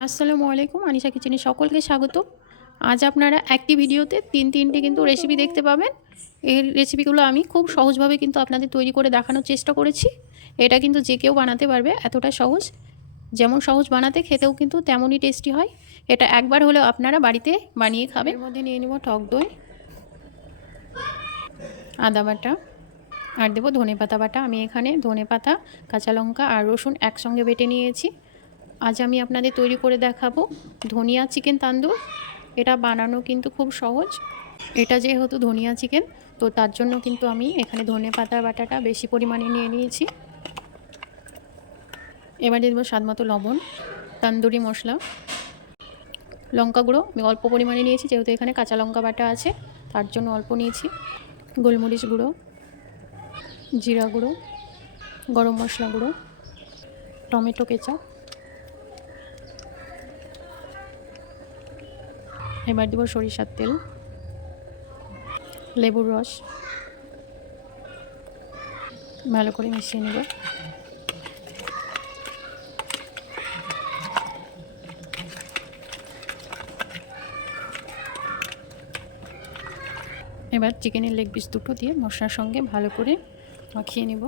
আসসালামু আলাইকুম, আনিশা কিচেনে সকলকে স্বাগত। আজ আপনারা একটি ভিডিওতে তিন, তিনটে কিন্তু রেসিপি দেখতে পাবেন। এই রেসিপিগুলো আমি খুব সহজভাবে কিন্তু আপনাদের তৈরি করে দেখানোর চেষ্টা করেছি। এটা কিন্তু যে কেউ বানাতে পারবে, এতটা সহজ। যেমন সহজ বানাতে খেতেও কিন্তু তেমনই টেস্টি হয়। এটা একবার হলেও আপনারা বাড়িতে বানিয়ে খাবেন। এর মধ্যে নিয়ে নেব টক দই, আদা বাটা, আর দেবো ধনে পাতা বাটা। আমি এখানে ধনে পাতা কাঁচা লঙ্কা আর রসুন একসঙ্গে বেটে নিয়েছি। আজ আমি আপনাদের তৈরি করে দেখাবো ধনিয়া চিকেন তান্দুর। এটা বানানো কিন্তু খুব সহজ। এটা যেহেতু ধনিয়া চিকেন, তো তার জন্য কিন্তু আমি এখানে ধনে পাতার বাটাটা বেশি পরিমাণে নিয়ে নিয়েছি। এবার দিয়ে দেবো স্বাদ মতো লবণ, তান্দুরি মশলা। লঙ্কা গুঁড়ো আমি অল্প পরিমাণে নিয়েছি, যেহেতু এখানে কাঁচা লঙ্কা বাটা আছে, তার জন্য অল্প নিয়েছি। গোলমরিচ গুঁড়ো, জিরা গুঁড়ো, গরম মশলা গুঁড়ো, টমেটো কেচাপ। এবার দেবো সরিষার তেল, লেবুর রস। ভালো করে মিশিয়ে নেব। এবার চিকেনের লেগ পিস দুটো দিয়ে মশলার সঙ্গে ভালো করে মাখিয়ে নেব।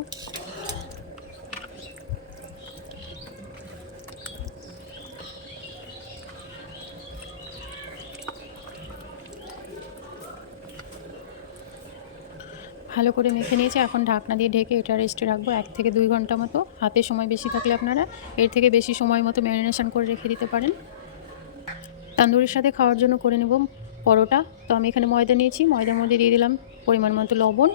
ভালো করে মেখে নিয়েছি। এখন ঢাকনা দিয়ে ঢেকে এটা রেস্টে রাখব এক থেকে দুই ঘণ্টা মতো। হাতে সময় বেশি থাকলে আপনারা এর থেকে বেশি সময় মতো ম্যারিনেশন করে রেখে দিতে পারেন। তান্দুরির সাথে খাওয়ার জন্য করে নেব পরোটা। তো আমি এখানে ময়দা নিয়েছি, ময়দার মধ্যে দিয়ে দিলাম পরিমাণ মতো লবণ।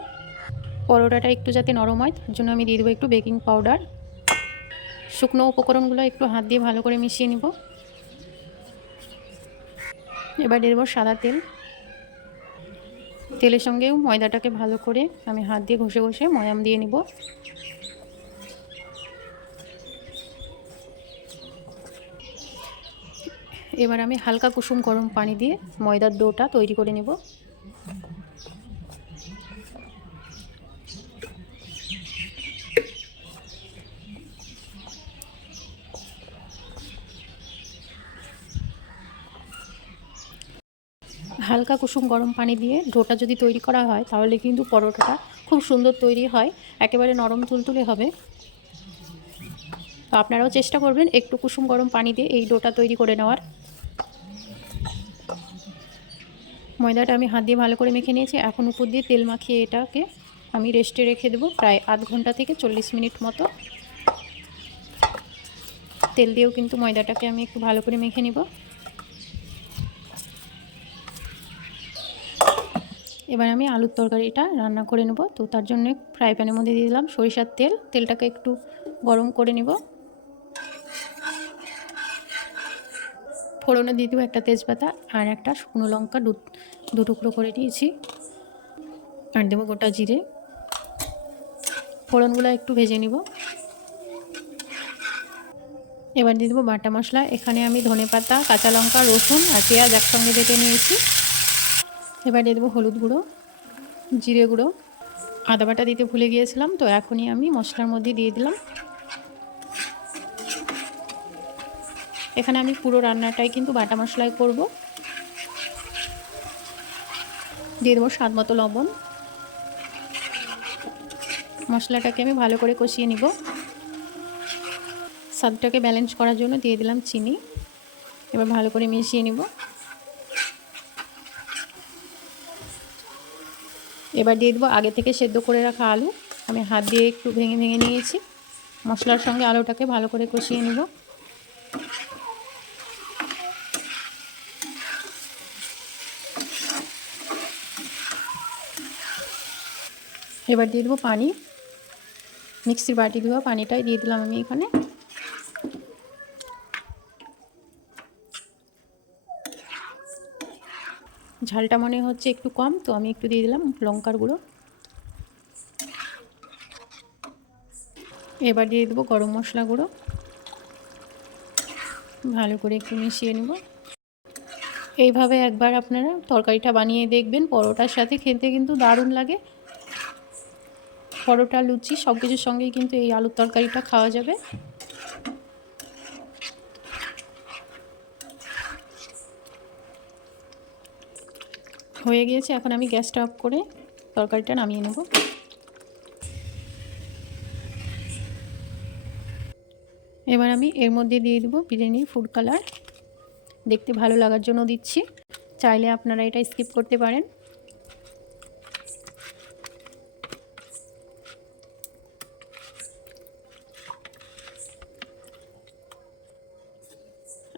পরোটাটা একটু যাতে নরম হয়, তার জন্য আমি দিয়ে দেবো একটু বেকিং পাউডার শুকনো উপকরণগুলো একটু হাত দিয়ে ভালো করে মিশিয়ে নিব। এবার দিয়ে দেবো সাদা তেল। তেলের সঙ্গেও ময়দাটাকে ভালো করে আমি হাত দিয়ে ঘষে ঘষে ময়াম দিয়ে নিব। এবার আমি হালকা কুসুম গরম পানি দিয়ে ময়দার ডোটা তৈরি করে নেব। হালকা কুসুম গরম পানি দিয়ে ডোটা যদি তৈরি করা হয়, তাহলে কিন্তু পরোটাটা খুব সুন্দর তৈরি হয়। একেবারে নরম তুলতুলে হবে। তো আপনারাও চেষ্টা করবেন একটু কুসুম গরম পানি দিয়ে এই ডোটা তৈরি করে নেওয়ার। ময়দাটা আমি হাত দিয়ে ভালো করে মেখে নিয়েছি। এখন উপর দিয়ে তেল মাখিয়ে এটাকে আমি রেস্টে রেখে দেবো প্রায় আধ ঘণ্টা থেকে চল্লিশ মিনিট মতো। তেল দিয়েও কিন্তু ময়দাটাকে আমি একটু ভালো করে মেখে নিব। এবার আমি আলুর তরকারিটা রান্না করে নেব। তো তার জন্য ফ্রাই প্যানের মধ্যে দিয়ে দিলাম সরিষার তেল। তেলটাকে একটু গরম করে নেব। ফোড়নে দিয়ে দেবো একটা তেজপাতা আর একটা শুকনো লঙ্কা দু টুকরো করে দিয়েছি। আর দেবো গোটা জিরে। ফোড়নগুলো একটু ভেজে নিব। এবার দিয়ে দেবো বাটা মশলা। এখানে আমি ধনে পাতা কাঁচা লঙ্কা, রসুন আর পেঁয়াজ একসঙ্গে বেটে নিয়েছি। এবার দিয়ে দেবো হলুদ গুঁড়ো, জিরে গুঁড়ো। আদা বাটা দিতে ভুলে গিয়েছিলাম, তো এখনই আমি মশলার মধ্যে দিয়ে দিলাম। এখানে আমি পুরো রান্নাটাই কিন্তু বাটা মশলায় করব। দিয়ে দেবো স্বাদ মতো লবণ। মশলাটাকে আমি ভালো করে কষিয়ে নিব। স্বাদটাকে ব্যালেন্স করার জন্য দিয়ে দিলাম চিনি। এবার ভালো করে মিশিয়ে নিব। এবার দিয়ে দেবো আগে থেকে সেদ্ধ করে রাখা আলু। আমি হাত দিয়ে একটু ভেঙে ভেঙে নিয়েছি। মশলার সঙ্গে আলুটাকে ভালো করে কষিয়ে নিব। এবার দিয়ে দেবো পানি। মিক্সির বাটি দেওয়া পানিটাই দিয়ে দিলাম আমি এখানে। ঝালটা মনে হচ্ছে একটু কম, তো আমি একটু দিয়ে দিলাম লঙ্কার গুঁড়ো। এবার দিয়ে দেবো গরম মশলা গুঁড়ো। ভালো করে একটু মিশিয়ে নেব। এইভাবে একবার আপনারা তরকারিটা বানিয়ে দেখবেন, পরোটার সাথে খেতে কিন্তু দারুণ লাগে। পরোটা, লুচি সব কিছুর সঙ্গেই কিন্তু এই আলুর তরকারিটা খাওয়া যাবে। হয়ে গিয়েছে, এখন আমি গ্যাসটা অফ করে তরকারিটা নামিয়ে নেব। এবার আমি এর মধ্যে দিয়ে দেবো বিরিয়ানির ফুড কালার। দেখতে ভালো লাগার জন্য দিচ্ছি। চাইলে আপনারা এটা স্কিপ করতে পারেন।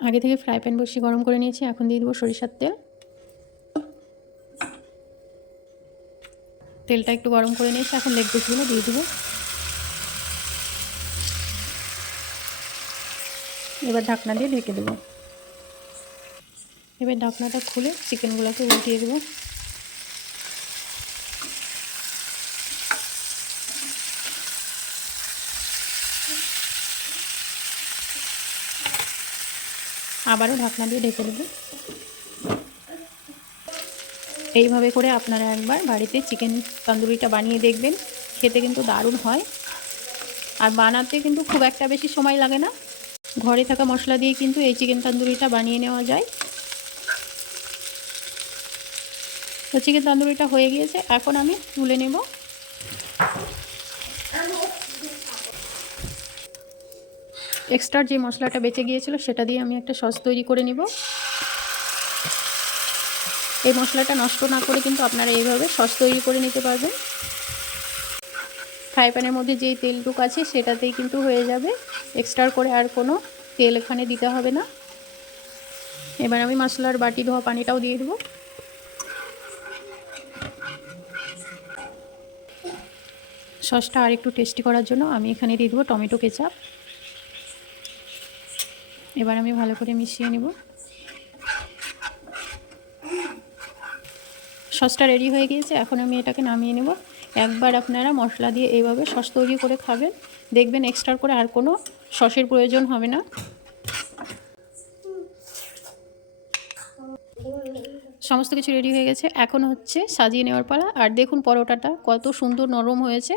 আগে থেকে ফ্রাই প্যান বসিয়ে গরম করে নিয়েছি, এখন দিয়ে দেবো সরিষার তেল। তেলটা একটু গরম করে নিয়েছি, এখন লেগ পিসগুলো দিয়ে দেবো। এবার ঢাকনা দিয়ে ঢেকে দেবো। এবার ঢাকনাটা খুলে চিকেনগুলোকে উল্টিয়ে দেবো। আবারও ঢাকনা দিয়ে ঢেকে দেবো। এইভাবে করে আপনারা একবার বাড়িতে চিকেন তন্দুরিটা বানিয়ে দেখবেন। খেতে কিন্তু দারুণ হয়। আর বানাতে কিন্তু খুব একটা বেশি সময় লাগে না। ঘরে থাকা মশলা দিয়ে কিন্তু এই চিকেন তন্দুরিটা বানিয়ে নেওয়া যায়। তো চিকেন তন্দুরিটা হয়ে গিয়েছে। এখন আমি তুলে নেব। এক্সট্রা যে মশলাটা বেঁচে গিয়েছিল, সেটা দিয়ে আমি একটা সস তৈরি করে নিব। এই মশলাটা নষ্ট না করে কিন্তু আপনারা এইভাবে সস তৈরি করে নিতে পারবেন। ফ্রাই প্যানের মধ্যে যেই তেলটুক আছে সেটাতেই কিন্তু হয়ে যাবে। এক্সট্রা করে আর কোনো তেল এখানে দিতে হবে না। এবার আমি মশলার বাটি ধোয়া পানিটাও দিয়ে দেবো। সসটা আর একটু টেস্টি করার জন্য আমি এখানে দিয়ে দেবো টমেটো কেচাপ। এবার আমি ভালো করে মিশিয়ে নেব। সসটা রেডি হয়ে গিয়েছে, এখন আমি এটাকে নামিয়ে নেব। একবার আপনারা মশলা দিয়ে এইভাবে সস তৈরি করে খাবেন। দেখবেন এক্সট্রা করে আর কোনো সসের প্রয়োজন হবে না। সমস্ত কিছু রেডি হয়ে গেছে। এখন হচ্ছে সাজিয়ে নেওয়ার পালা। আর দেখুন পরোটাটা কত সুন্দর নরম হয়েছে।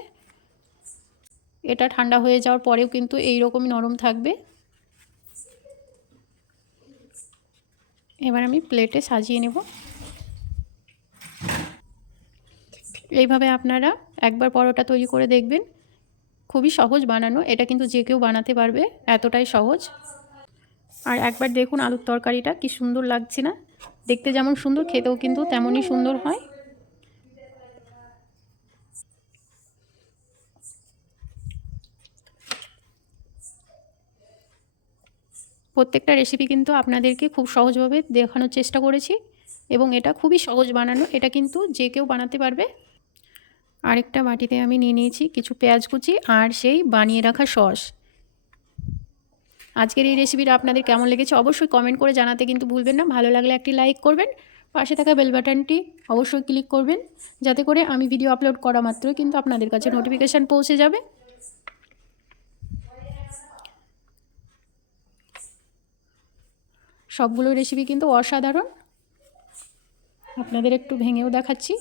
এটা ঠান্ডা হয়ে যাওয়ার পরেও কিন্তু এই রকমই নরম থাকবে। এবার আমি প্লেটে সাজিয়ে নেব। এইভাবে আপনারা একবার পরোটা তৈরি করে দেখবেন। খুবই সহজ বানানো, এটা কিন্তু যে কেউ বানাতে পারবে, এতটাই সহজ। আর একবার দেখুন আলুর তরকারিটা কি সুন্দর লাগছে না? দেখতে যেমন সুন্দর, খেতেও কিন্তু তেমনই সুন্দর হয়। প্রত্যেকটা রেসিপি কিন্তু আপনাদেরকে খুব সহজভাবে দেখানোর চেষ্টা করেছি এবং এটা খুবই সহজ বানানো, এটা কিন্তু যে কেউ বানাতে পারবে। আরেকটা বাটিতে আমি নিয়ে নিয়েছি কিছু পেঁয়াজ কুচি আর সেই বানিয়ে রাখা সস। আজকের এই রেসিপিটা আপনাদের কেমন লেগেছে অবশ্যই কমেন্ট করে জানাতে কিন্তু ভুলবেন না। ভালো লাগলে একটি লাইক করবেন। পাশে থাকা বেল বাটনটি অবশ্যই ক্লিক করবেন। যাতে করে আমি ভিডিও আপলোড করা মাত্রই কিন্তু আপনাদের কাছে নোটিফিকেশান পৌঁছে যাবে। সবগুলো রেসিপি কিন্তু অসাধারণ। আপনাদের একটু ভেঙেও দেখাচ্ছি।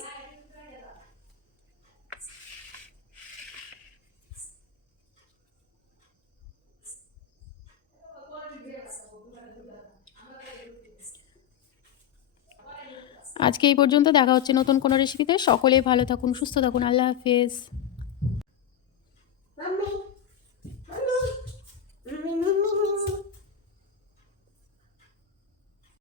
আজকে এই পর্যন্ত দেখা হচ্ছে নতুন কোনো রেসিপিতে সকলেই ভালো থাকুন, সুস্থ থাকুন। আল্লাহ হাফেজ।